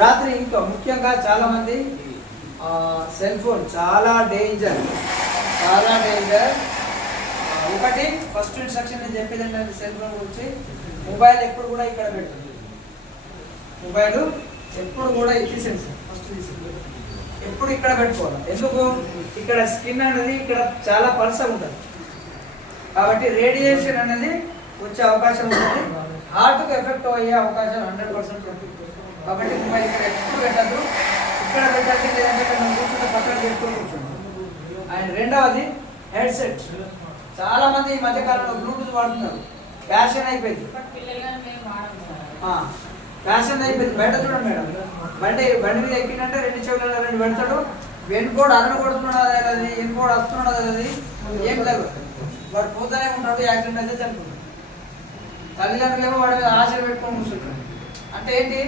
రాత్రి ఇంకా ముఖ్యంగా చాలా మంది సెల్ ఫోన్ చాలా డేంజర్, చాలా డేంజర్. ఒకటి ఫస్ట్ ఇన్స్ట్రక్షన్ నేను చెప్పేది ఏంటంటే సెల్ ఫోన్ గురించి, మొబైల్ ఎప్పుడు కూడా ఇక్కడ పెట్టండి. మొబైల్ ఎప్పుడు కూడా తీసేసి ఫస్ట్ తీసేసి ఎప్పుడు ఇక్కడ పెట్టుకోవాలి. ఎందుకు? ఇక్కడ స్కిన్ అనేది ఇక్కడ చాలా పల్సగా ఉంటుంది కాబట్టి రేడియేషన్ అనేది వచ్చే అవకాశం ఉంటుంది, హార్ట్కి ఎఫెక్ట్ అయ్యే అవకాశం 100% ఉంటుంది. కాబట్టి మొబైల్ ఇక్కడ ఎప్పుడు పెట్టద్దు, ఇక్కడ పెట్టండి, లేదంటే మనం కూర్చుంటే పక్కన పెట్టుకొని కూర్చోండి. అండ్ రెండవది హెడ్సెట్. చాలా మంది ఈ మధ్యకాలంలో బ్లూటూత్ వాడుతున్నారు, ఫ్యాషన్ అయిపోయింది. ఫ్యాషన్ అయిపోయింది. బయట చూడండి మేడం, బండి మీద ఎక్కిందంటే 2 చెవులలో 2 పెడతాడు, వెనుకోడు అదన కొడుతున్నాడు, అది వెనుకోడు వస్తున్నాడు, అది ఏం లేదు, వాడు పోతూనే ఉంటాడు, యాక్సిడెంట్ అయితే చనిపోతాడు. తల్లిదండ్రులు ఏమో వాడి మీద ఆశలు పెట్టుకొని కూర్చుంటాడు. అంటే ఏంటి?